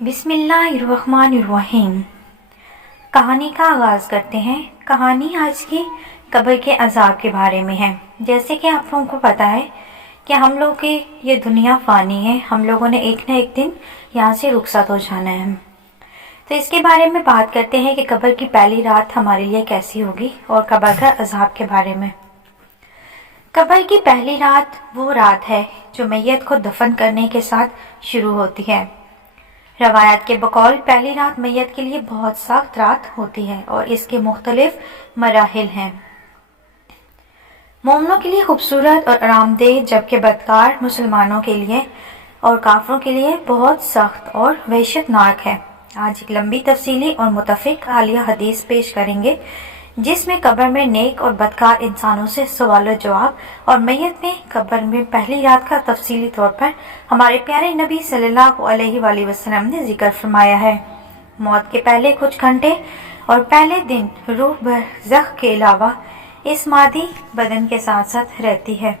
بسم اللہ الرحمن الرحیم۔ کہانی کا آغاز کرتے ہیں۔ کہانی آج کی قبر کے عذاب کے بارے میں ہے۔ جیسے کہ آپ لوگوں کو پتہ ہے کہ ہم لوگ کی یہ دنیا فانی ہے، ہم لوگوں نے ایک نہ ایک دن یہاں سے رخصت ہو جانا ہے۔ تو اس کے بارے میں بات کرتے ہیں کہ قبر کی پہلی رات ہمارے لیے کیسی ہوگی اور قبر کا عذاب کے بارے میں۔ قبر کی پہلی رات وہ رات ہے جو میت کو دفن کرنے کے ساتھ شروع ہوتی ہے۔ روایات کے بقول پہلی رات میت کے لیے بہت سخت رات ہوتی ہے اور اس کے مختلف مراحل ہیں۔ مومنوں کے لیے خوبصورت اور آرام دہ، جبکہ بدکار مسلمانوں کے لیے اور کافروں کے لیے بہت سخت اور وحشت ناک ہے۔ آج ایک لمبی تفصیلی اور متفق عالیہ حدیث پیش کریں گے جس میں قبر میں نیک اور بدکار انسانوں سے سوال و جواب اور میت میں قبر میں پہلی رات کا تفصیلی طور پر ہمارے پیارے نبی صلی اللہ علیہ وآلہ وسلم نے ذکر فرمایا ہے۔ موت کے پہلے کچھ گھنٹے اور پہلے دن روح برزخ کے علاوہ اس مادی بدن کے ساتھ ساتھ رہتی ہے،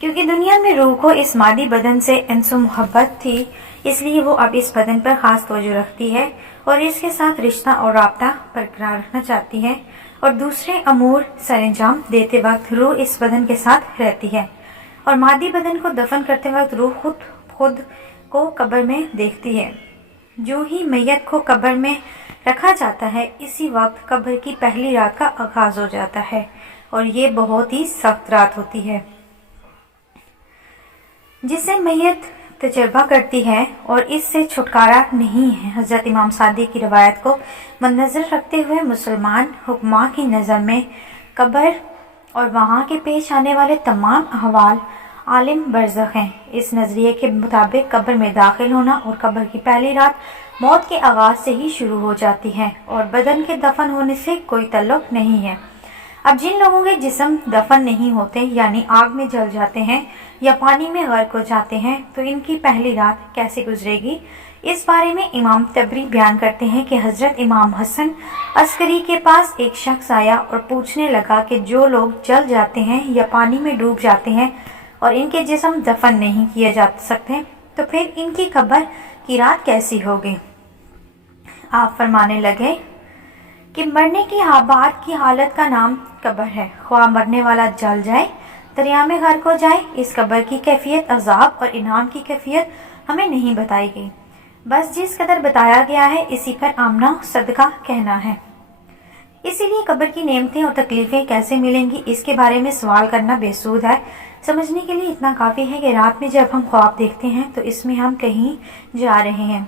کیونکہ دنیا میں روح کو اس مادی بدن سے انس و محبت تھی، اس لیے وہ اب اس بدن پر خاص توجہ رکھتی ہے اور اس کے ساتھ رشتہ اور رابطہ برقرار رکھنا چاہتی ہے، اور دوسرے امور سر انجام دیتے وقت روح اس بدن کے ساتھ رہتی ہے، اور مادی بدن کو دفن کرتے وقت روح خود کو قبر میں دیکھتی ہے۔ جو ہی میت کو قبر میں رکھا جاتا ہے اسی وقت قبر کی پہلی رات کا آغاز ہو جاتا ہے، اور یہ بہت ہی سخت رات ہوتی ہے جسے میت تجربہ کرتی ہے اور اس سے چھٹکارا نہیں ہے۔ حضرت امام صادق کی روایت کو مدنظر رکھتے ہوئے مسلمان حکماء کی نظر میں قبر اور وہاں کے پیش آنے والے تمام احوال عالم برزخ ہیں۔ اس نظریے کے مطابق قبر میں داخل ہونا اور قبر کی پہلی رات موت کے آغاز سے ہی شروع ہو جاتی ہے اور بدن کے دفن ہونے سے کوئی تعلق نہیں ہے۔ اب جن لوگوں کے جسم دفن نہیں ہوتے، یعنی آگ میں جل جاتے ہیں یا پانی میں غرق ہو جاتے ہیں، تو ان کی پہلی رات کیسے گزرے گی؟ اس بارے میں امام طبری بیان کرتے ہیں کہ حضرت امام حسن عسکری کے پاس ایک شخص آیا اور پوچھنے لگا کہ جو لوگ جل جاتے ہیں یا پانی میں ڈوب جاتے ہیں اور ان کے جسم دفن نہیں کیے جا سکتے، تو پھر ان کی قبر کی رات کیسی ہوگی؟ آپ فرمانے لگے کہ مرنے کی بعد کی حالت کا نام قبر ہے، خواہ مرنے والا جل جائے، دریا میں غرق ہو جائے۔ اس قبر کی کیفیت، عذاب اور انعام کی کیفیت ہمیں نہیں بتائی گئی، بس جس قدر بتایا گیا ہے اسی پر آمنا صدقہ کہنا ہے۔ اسی لیے قبر کی نعمتیں اور تکلیفیں کیسے ملیں گی اس کے بارے میں سوال کرنا بے سود ہے۔ سمجھنے کے لیے اتنا کافی ہے کہ رات میں جب ہم خواب دیکھتے ہیں تو اس میں ہم کہیں جا رہے ہیں،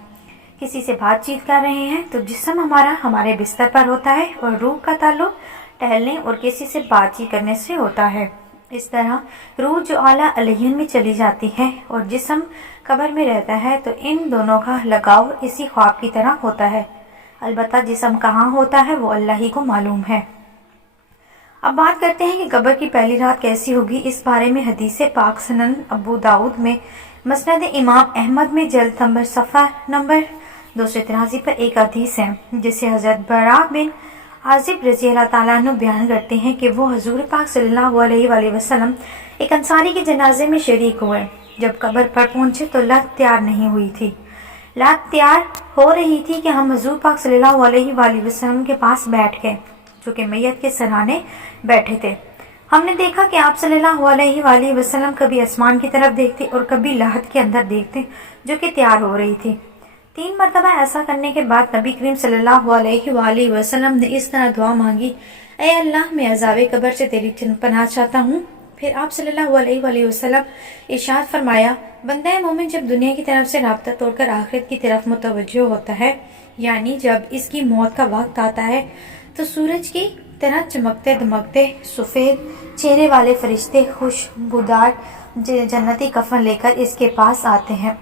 کسی سے بات چیت کر رہے ہیں، تو جسم ہمارا ہمارے بستر پر ہوتا ہے اور روح کا تعلق ٹہلنے اور کسی سے بات چیت کرنے سے ہوتا ہے۔ اس طرح روح جو اعلیٰ علیین میں چلی جاتی ہے اور جسم قبر میں رہتا ہے تو ان دونوں کا لگاؤ اسی خواب کی طرح ہوتا ہے، البتہ جسم کہاں ہوتا ہے وہ اللہ ہی کو معلوم ہے۔ اب بات کرتے ہیں کہ قبر کی پہلی رات کیسی ہوگی۔ اس بارے میں حدیث پاک سنن ابو داؤد میں، مسند امام احمد میں جلد نمبر صفحہ نمبر 283 پر ایک حدیث ہے جسے حضرت براء بن عازب رضی اللہ تعالیٰ عنہ بیان کرتے ہیں کہ وہ حضور پاک صلی اللہ علیہ وآلہ وسلم ایک انصاری کے جنازے میں شریک ہوئے۔ جب قبر پر پہنچے تو لات تیار نہیں ہوئی تھی۔ لات تیار ہو رہی تھی کہ ہم حضور پاک صلی اللہ علیہ وآلہ وسلم کے پاس بیٹھ گئے جو کہ میت کے سرانے بیٹھے تھے۔ ہم نے دیکھا کہ آپ صلی اللہ علیہ وآلہ وسلم کبھی آسمان کی طرف دیکھتے اور کبھی لحد کے اندر دیکھتے جو کہ تیار ہو رہی تھی۔ 3 مرتبہ ایسا کرنے کے بعد نبی کریم صلی اللہ علیہ وآلہ وسلم نے اس طرح دعا مانگی، اے اللہ، میں عذاب قبر سے تیری پناہ چاہتا ہوں۔ پھر آپ صلی اللہ علیہ وآلہ وسلم ارشاد فرمایا، بندہ مومن جب دنیا کی طرف سے رابطہ توڑ کر آخرت کی طرف متوجہ ہوتا ہے، یعنی جب اس کی موت کا وقت آتا ہے، تو سورج کی طرح چمکتے دمکتے سفید چہرے والے فرشتے خوشبودار جنتی کفن لے کر اس کے پاس آتے ہیں،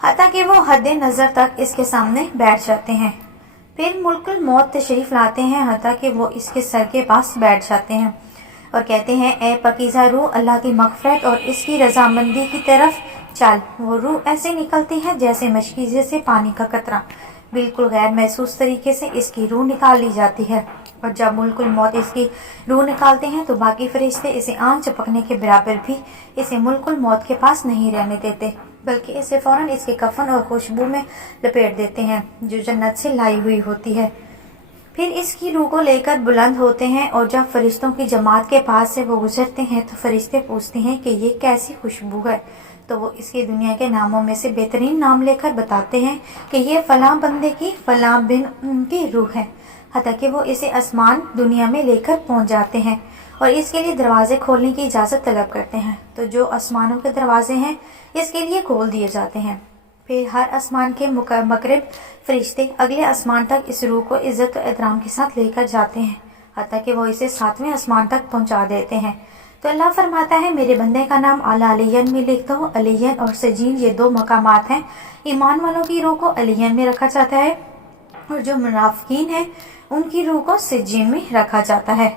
حتیٰ کہ وہ حد نظر تک اس کے سامنے بیٹھ جاتے ہیں۔ پھر ملک الموت تشریف لاتے ہیں حتیٰ کہ وہ اس کے سر کے پاس بیٹھ جاتے ہیں اور کہتے ہیں، اے پاکیزہ روح، اللہ کی مغفرت اور اس کی رضامندی کی طرف چل۔ وہ روح ایسے نکلتی ہے جیسے مشکیزے سے پانی کا قطرہ، بالکل غیر محسوس طریقے سے اس کی روح نکال لی جاتی ہے اور جب ملکل موت اس کی روح نکالتے ہیں تو باقی فرشتے اسے آنکھ چپکنے کے برابر بھی اسے ملکل موت کے پاس نہیں رہنے دیتے، بلکہ اسے فوراً اس کے کفن اور خوشبو میں لپیٹ دیتے ہیں جو جنت سے لائی ہوئی ہوتی ہے۔ پھر اس کی روح کو لے کر بلند ہوتے ہیں، اور جب فرشتوں کی جماعت کے پاس سے وہ گزرتے ہیں تو فرشتے پوچھتے ہیں کہ یہ کیسی خوشبو ہے، تو وہ اس کی دنیا کے ناموں میں سے بہترین نام لے کر بتاتے ہیں کہ یہ فلاں بندے کی فلاں بن کی روح ہے، حتیٰ کہ وہ اسے آسمان دنیا میں لے کر پہنچ جاتے ہیں اور اس کے لیے دروازے کھولنے کی اجازت طلب کرتے ہیں، تو جو آسمانوں کے دروازے ہیں اس کے لیے کھول دیے جاتے ہیں۔ پھر ہر آسمان کے مقرب فرشتے اگلے آسمان تک اس روح کو عزت و احترام کے ساتھ لے کر جاتے ہیں، حتیٰ کہ وہ اسے 7ویں آسمان تک پہنچا دیتے ہیں۔ تو اللہ فرماتا ہے میرے بندے کا نام اعلیٰ علین میں لکھ دو۔ علین اور سجین یہ 2 مقامات ہیں۔ ایمان والوں کی روح کو علین میں رکھا جاتا ہے اور جو منافقین ہیں ان کی روح کو سجین میں رکھا جاتا ہے،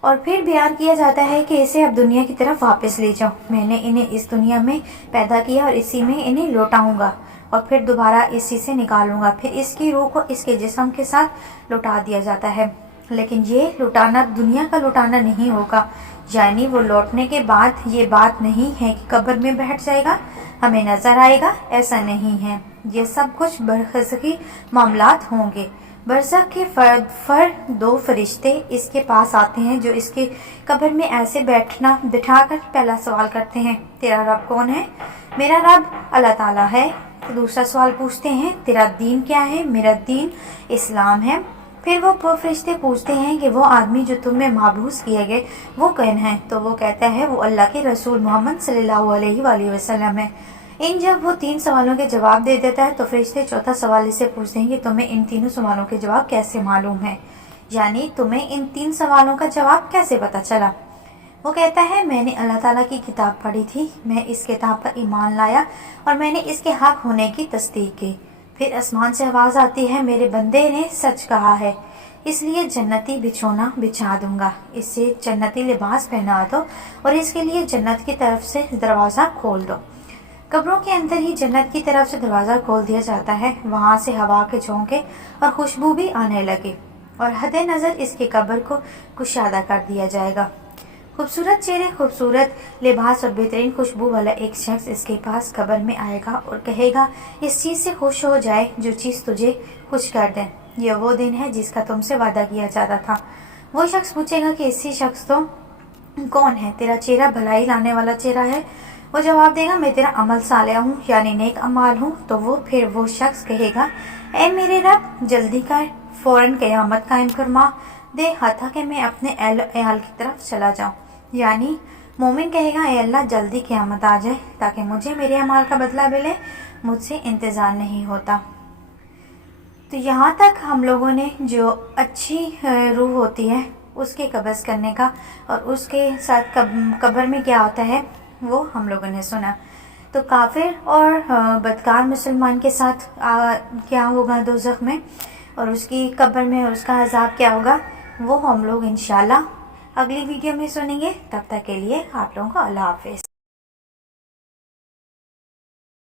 اور پھر بیان کیا جاتا ہے کہ اسے اب دنیا کی طرف واپس لے جاؤ، میں نے انہیں اس دنیا میں پیدا کیا اور اسی میں انہیں لوٹاؤں گا اور پھر دوبارہ اسی سے نکالوں گا۔ پھر اس کی روح کو اس کے جسم کے ساتھ لوٹا دیا جاتا ہے، لیکن یہ لوٹانا دنیا کا لوٹانا نہیں ہوگا، یعنی وہ لوٹنے کے بعد یہ بات نہیں ہے کہ قبر میں بیٹھ جائے گا ہمیں نظر آئے گا، ایسا نہیں ہے، یہ سب کچھ برزخی معاملات ہوں گے۔ برزخ کے فرد 2 فرشتے اس کے پاس آتے ہیں جو اس کے قبر میں ایسے بٹھا کر پہلا سوال کرتے ہیں تیرا رب کون ہے؟ میرا رب اللہ تعالیٰ ہے۔ دوسرا سوال پوچھتے ہیں تیرا دین کیا ہے؟ میرا دین اسلام ہے۔ پھر وہ فرشتے پوچھتے ہیں کہ وہ آدمی جو تم میں مبعوث کیے گئے وہ کون ہے؟ تو وہ کہتا ہے وہ اللہ کے رسول محمد صلی اللہ علیہ وآلہ وسلم ہے۔ جب وہ 3 سوالوں کے جواب دے دیتا ہے تو فرشتے چوتھا سوال سے پوچھتے ہیں کہ تمہیں ان 3 سوالوں کے جواب کیسے معلوم ہے، یعنی تمہیں ان 3 سوالوں کا جواب کیسے پتا چلا؟ وہ کہتا ہے میں نے اللہ تعالیٰ کی کتاب پڑھی تھی، میں اس کتاب پر ایمان لایا اور میں نے اس کے حق ہونے کی تصدیق کی۔ پھر آسمان سے آواز آتی ہے میرے بندے نے سچ کہا ہے، اس لیے جنتی بچھونا بچھا دوں گا، اس سے جنتی لباس پہنا دو اور اس کے لیے جنت کی طرف سے دروازہ کھول دو۔ قبروں کے اندر ہی جنت کی طرف سے دروازہ کھول دیا جاتا ہے، وہاں سے ہوا کے جھونکے اور خوشبو بھی آنے لگے اور حد نظر اس کی قبر کو کشادہ کر دیا جائے گا۔ خوبصورت چہرے، خوبصورت لباس اور بہترین خوشبو والا ایک شخص اس کے پاس قبر میں آئے گا اور کہے گا اس چیز سے خوش ہو جائے جو چیز تجھے خوش کر دے، یہ وہ دن ہے جس کا تم سے وعدہ کیا جاتا تھا۔ وہ شخص پوچھے گا کہ اسی شخص تو کون ہے؟ تیرا چہرہ بھلائی لانے والا چہرہ ہے۔ وہ جواب دے گا میں تیرا عمل صالح ہوں، یعنی نیک اعمال ہوں۔ تو وہ شخص کہے گا اے میرے رب جلدی کر، فوراً قیامت قائم فرما دے حتیٰ کہ میں اپنے اہل و عیال کی طرف چلا جاؤں، یعنی مومن کہے گا اے اللہ جلدی قیامت آ جائے تاکہ مجھے میرے اعمال کا بدلہ ملے، مجھ سے انتظار نہیں ہوتا۔ تو یہاں تک ہم لوگوں نے جو اچھی روح ہوتی ہے اس کے قبض کرنے کا اور اس کے ساتھ قبر میں کیا ہوتا ہے وہ ہم لوگوں نے سنا۔ تو کافر اور بدکار مسلمان کے ساتھ کیا ہوگا دوزخ میں اور اس کی قبر میں اس کا عذاب کیا ہوگا وہ ہم لوگ انشاءاللہ اگلی ویڈیو میں سنیں گے۔ تب تک کے لیے آپ لوگوں کو اللہ حافظ۔